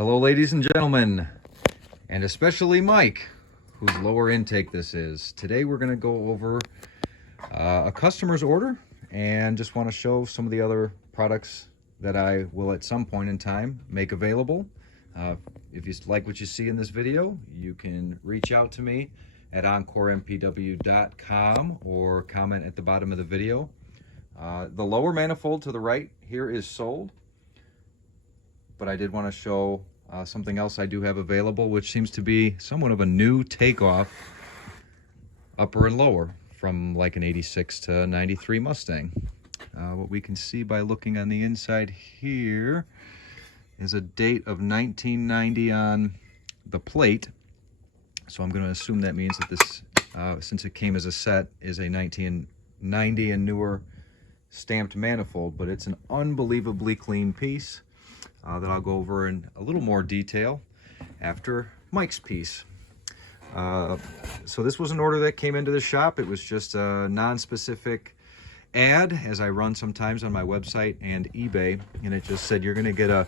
Hello, ladies and gentlemen, and especially Mike, whose lower intake this is. Today we're going to go over a customer's order and just want to show some of the other products that I will at some point in time make available. If you like what you see in this video, you can reach out to me at EncoreMPW.com or comment at the bottom of the video. The lower manifold to the right here is sold, but I did want to show something else I do have available, which seems to be somewhat of a new takeoff, upper and lower, from like an 86 to 93 Mustang. What we can see by looking on the inside here is a date of 1990 on the plate. So I'm going to assume that means that this, since it came as a set, is a 1990 and newer stamped manifold, but it's an unbelievably clean piece that I'll go over in a little more detail after Mike's piece. So this was an order that came into the shop. It was just a non-specific ad, as I run sometimes on my website and eBay, and it just said you're going to get a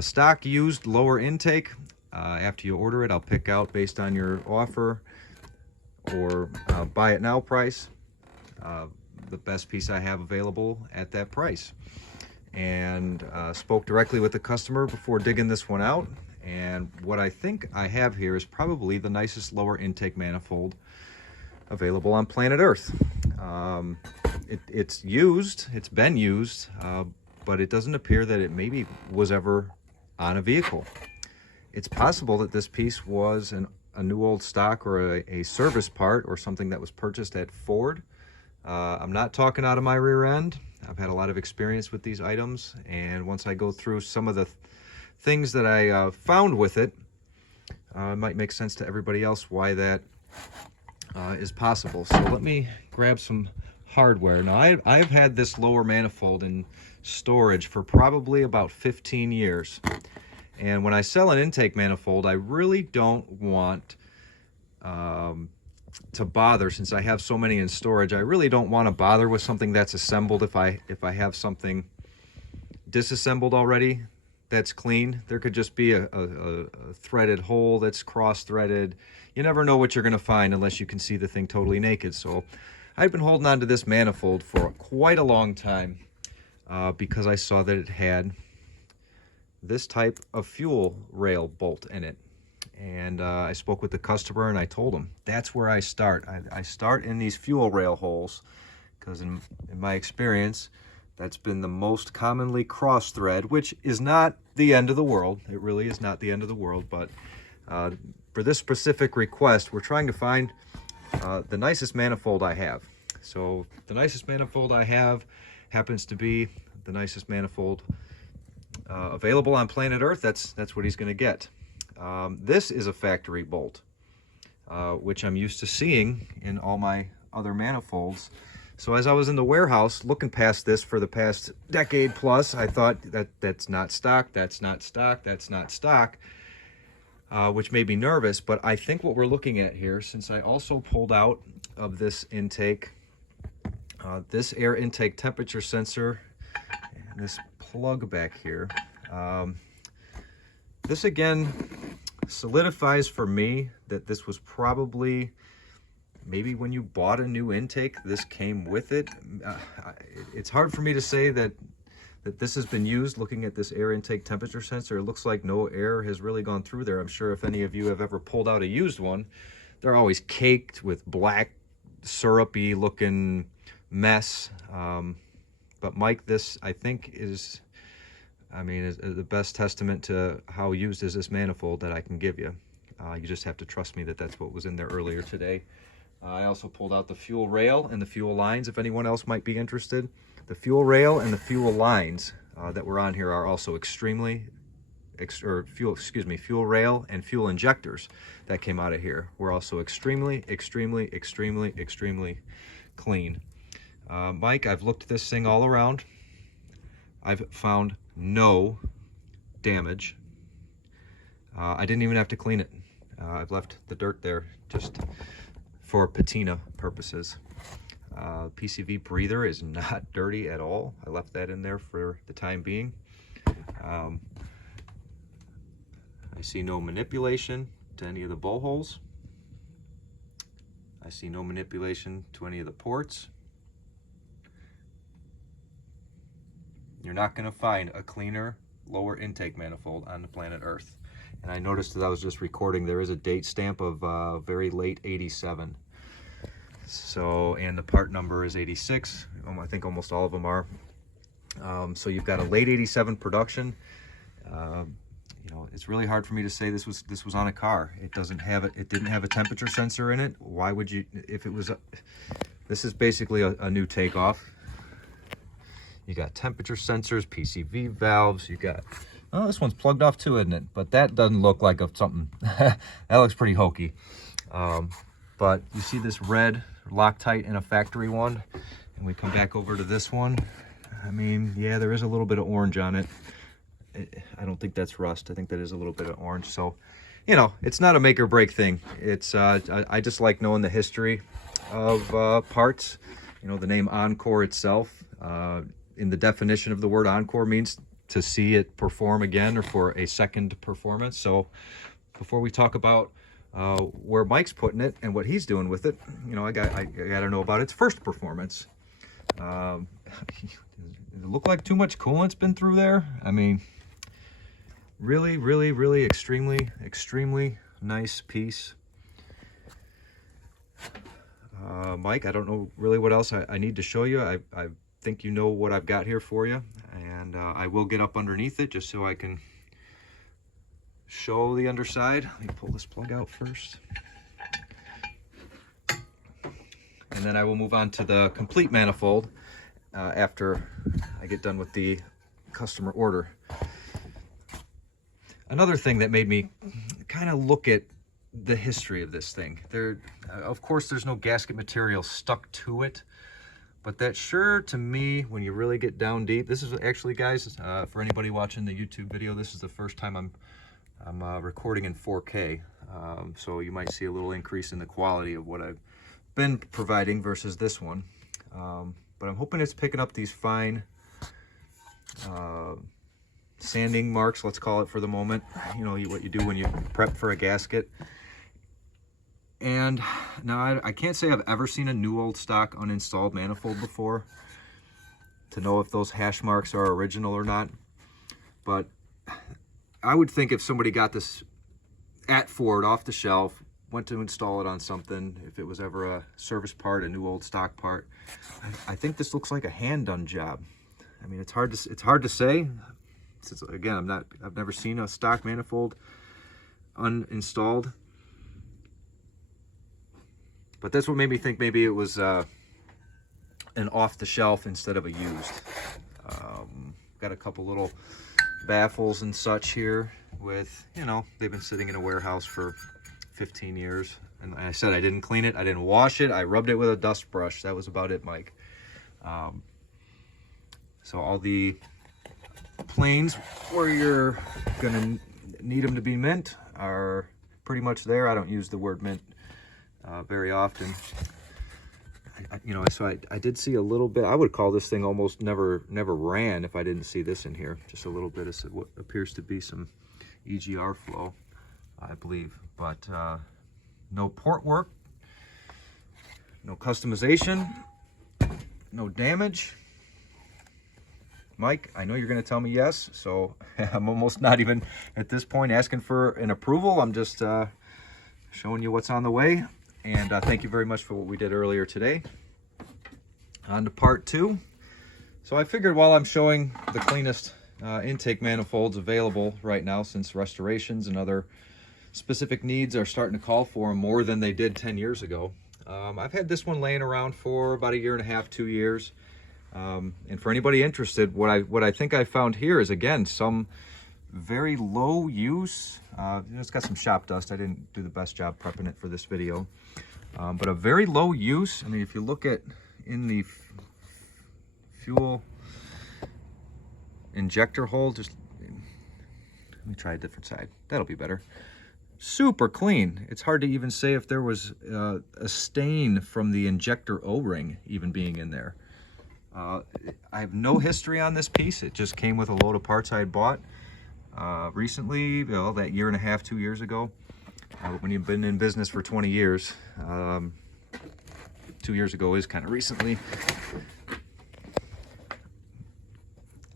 stock used lower intake. After you order it, I'll pick out based on your offer or buy it now price the best piece I have available at that price. And spoke directly with the customer before digging this one out, and what I think I have here is probably the nicest lower intake manifold available on planet Earth. It's used, it's been used, but it doesn't appear that it maybe was ever on a vehicle. It's possible that this piece was a new old stock or a service part or something that was purchased at Ford. I'm not talking out of my rear end. I've had a lot of experience with these items, and once I go through some of the things that I found with it, it might make sense to everybody else why that is possible. So let me grab some hardware. Now I've had this lower manifold in storage for probably about 15 years. And when I sell an intake manifold, I really don't want to bother, since I have so many in storage. I really don't want to bother with something that's assembled. If I have something disassembled already that's clean, there could just be a threaded hole that's cross-threaded. You never know what you're going to find unless you can see the thing totally naked. So I've been holding on to this manifold for quite a long time because I saw that it had this type of fuel rail bolt in it. And I spoke with the customer and I told him that's where I start. I start in these fuel rail holes because in my experience, that's been the most commonly cross thread, which is not the end of the world. It really is not the end of the world. But for this specific request, we're trying to find the nicest manifold I have. So the nicest manifold I have happens to be the nicest manifold available on planet Earth. That's what he's going to get. This is a factory bolt, which I'm used to seeing in all my other manifolds. So as I was in the warehouse looking past this for the past decade plus, I thought that's not stock, that's not stock, that's not stock, which made me nervous. But I think what we're looking at here, since I also pulled out of this intake, this air intake temperature sensor, and this plug back here, this again solidifies for me that this was probably, maybe when you bought a new intake, this came with it. It's hard for me to say that this has been used. Looking at this air intake temperature sensor, it looks like no air has really gone through there. I'm sure if any of you have ever pulled out a used one, they're always caked with black, syrupy looking mess. But Mike, this I think is the best testament to how used is this manifold that I can give you. You just have to trust me that that's what was in there earlier today. I also pulled out the fuel rail and the fuel lines, if anyone else might be interested. The fuel rail and the fuel lines that were on here are also fuel rail and fuel injectors that came out of here were also extremely clean. Mike, I've looked this thing all around. I've found no damage. I didn't even have to clean it. I've left the dirt there just for patina purposes. PCV breather is not dirty at all. I left that in there for the time being. see no manipulation to any of the bowl holes. I see no manipulation to any of the ports. You're not going to find a cleaner lower intake manifold on the planet Earth. And I noticed that I was just recording, there is a date stamp of very late 87. So, and the part number is 86. I think almost all of them are. So you've got a late 87 production. You know, it's really hard for me to say this was on a car. It doesn't have it. It didn't have a temperature sensor in it. Why would you? If it was, this is basically a new takeoff. You got temperature sensors, PCV valves. You got, oh, this one's plugged off too, isn't it? But that doesn't look like something. That looks pretty hokey. But you see this red Loctite in a factory one, and we come back over to this one. I mean, yeah, there is a little bit of orange on it. I don't think that's rust. I think that is a little bit of orange. So, you know, it's not a make or break thing. It's I just like knowing the history of parts. You know, the name Encore itself, in the definition of the word Encore, means to see it perform again or for a second performance. So before we talk about where Mike's putting it and what he's doing with it, you know, I got to know about its first performance. Does it look like too much coolant's been through there? I mean, really, really, really extremely nice piece. Mike, I don't know really what else I need to show you. I think you know what I've got here for you, and I will get up underneath it just so I can show the underside. Let me pull this plug out first. And then I will move on to the complete manifold after I get done with the customer order. Another thing that made me kind of look at the history of this thing. Of course, there's no gasket material stuck to it, but that sure, to me, when you really get down deep, this is actually, guys, for anybody watching the YouTube video, this is the first time I'm recording in 4K, so you might see a little increase in the quality of what I've been providing versus this one, but I'm hoping it's picking up these fine sanding marks, let's call it for the moment. You know, what you do when you prep for a gasket. And now I can't say I've ever seen a new old stock uninstalled manifold before to know if those hash marks are original or not, but I would think if somebody got this at Ford off the shelf, went to install it on something, if it was ever a service part, a new old stock part, I think this looks like a hand-done job. I mean, it's hard to say. Since, again, I've never seen a stock manifold uninstalled, but that's what made me think maybe it was an off-the-shelf instead of a used. Got a couple little baffles and such here with, you know, they've been sitting in a warehouse for 15 years. And I said I didn't clean it, I didn't wash it, I rubbed it with a dust brush. That was about it, Mike. So all the planes where you're gonna need them to be mint are pretty much there. I don't use the word mint very often. You know, so I did see a little bit. I would call this thing almost never ran if I didn't see this in here. Just a little bit of what appears to be some EGR flow, I believe. But no port work, no customization, no damage. Mike, I know you're going to tell me yes, so I'm almost not even at this point asking for an approval. I'm just showing you what's on the way. And thank you very much for what we did earlier today. On to part 2. So I figured while I'm showing the cleanest intake manifolds available right now, since restorations and other specific needs are starting to call for them more than they did 10 years ago. I've had this one laying around for about 1.5 years, 2 years. And for anybody interested, what I think I found here is, again, some very low use. It's got some shop dust. I didn't do the best job prepping it for this video. But a very low use. I mean, if you look at in the fuel injector hole, just let me try a different side. That'll be better. Super clean. It's hard to even say if there was a stain from the injector O-ring even being in there. I have no history on this piece. It just came with a load of parts I had bought. recently, well, that year and a half, 2 years ago. When you've been in business for 20 years, 2 years ago is kind of recently.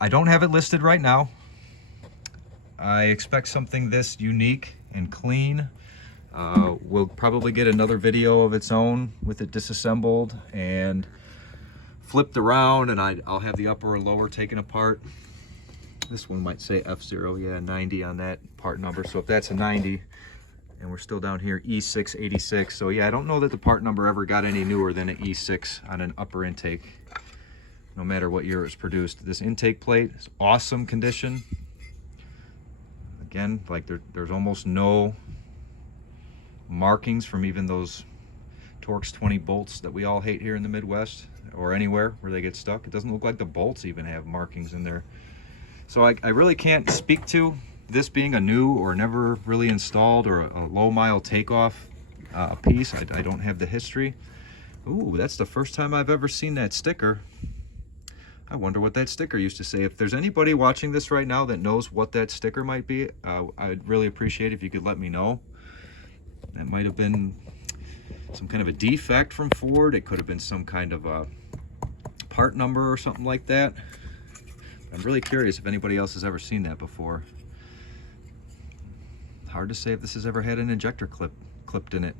I don't have it listed right now. I expect something this unique and clean. We'll probably get another video of its own with it disassembled and flipped around, and I'll have the upper and lower taken apart. This one might say F0, yeah, 90 on that part number. So if that's a 90, and we're still down here, E686. So yeah, I don't know that the part number ever got any newer than an E6 on an upper intake, no matter what year it was produced. This intake plate is awesome condition. Again, like there's almost no markings from even those Torx 20 bolts that we all hate here in the Midwest or anywhere where they get stuck. It doesn't look like the bolts even have markings in there. So I really can't speak to this being a new or never really installed or a low mile takeoff piece. I don't have the history. Ooh, that's the first time I've ever seen that sticker. I wonder what that sticker used to say. If there's anybody watching this right now that knows what that sticker might be, I'd really appreciate it if you could let me know. That might have been some kind of a defect from Ford. It could have been some kind of a part number or something like that. I'm really curious if anybody else has ever seen that before. Hard to say if this has ever had an injector clipped in it.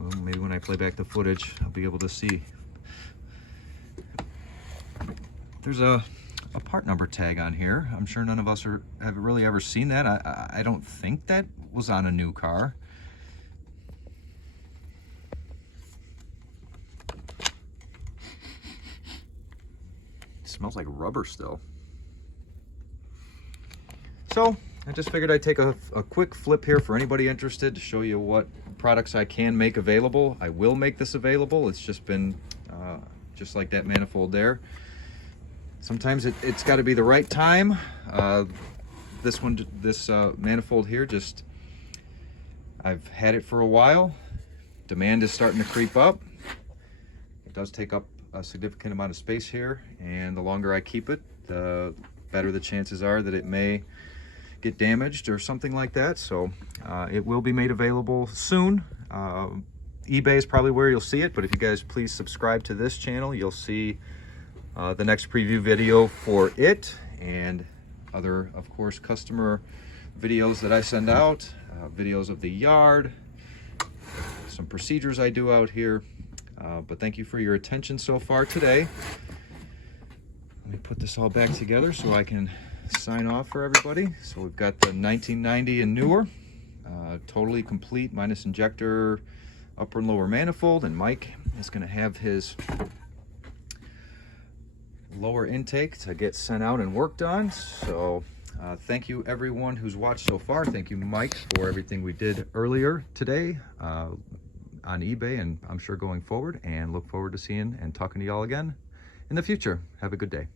Well, maybe when I play back the footage, I'll be able to see. There's a part number tag on here. I'm sure none of us have really ever seen that. I don't think that was on a new car. It smells like rubber still. So I just figured I'd take a quick flip here for anybody interested to show you what products I can make available. I will make this available. It's just been just like that manifold there. Sometimes it's got to be the right time. This manifold here, I've had it for a while. Demand is starting to creep up. It does take up a significant amount of space here, and the longer I keep it, the better the chances are that it may get damaged or something like that. So it will be made available soon. eBay is probably where you'll see it, but if you guys please subscribe to this channel, you'll see the next preview video for it and other, of course, customer videos that I send out, videos of the yard, some procedures I do out here. But thank you for your attention so far today. Let me put this all back together so I can sign off for everybody. So we've got the 1990 and newer, totally complete minus injector, upper and lower manifold, and Mike is going to have his lower intake to get sent out and worked on. So thank you everyone who's watched so far. Thank you, Mike, for everything we did earlier today on eBay, and I'm sure going forward, and look forward to seeing and talking to y'all again in the future. Have a good day.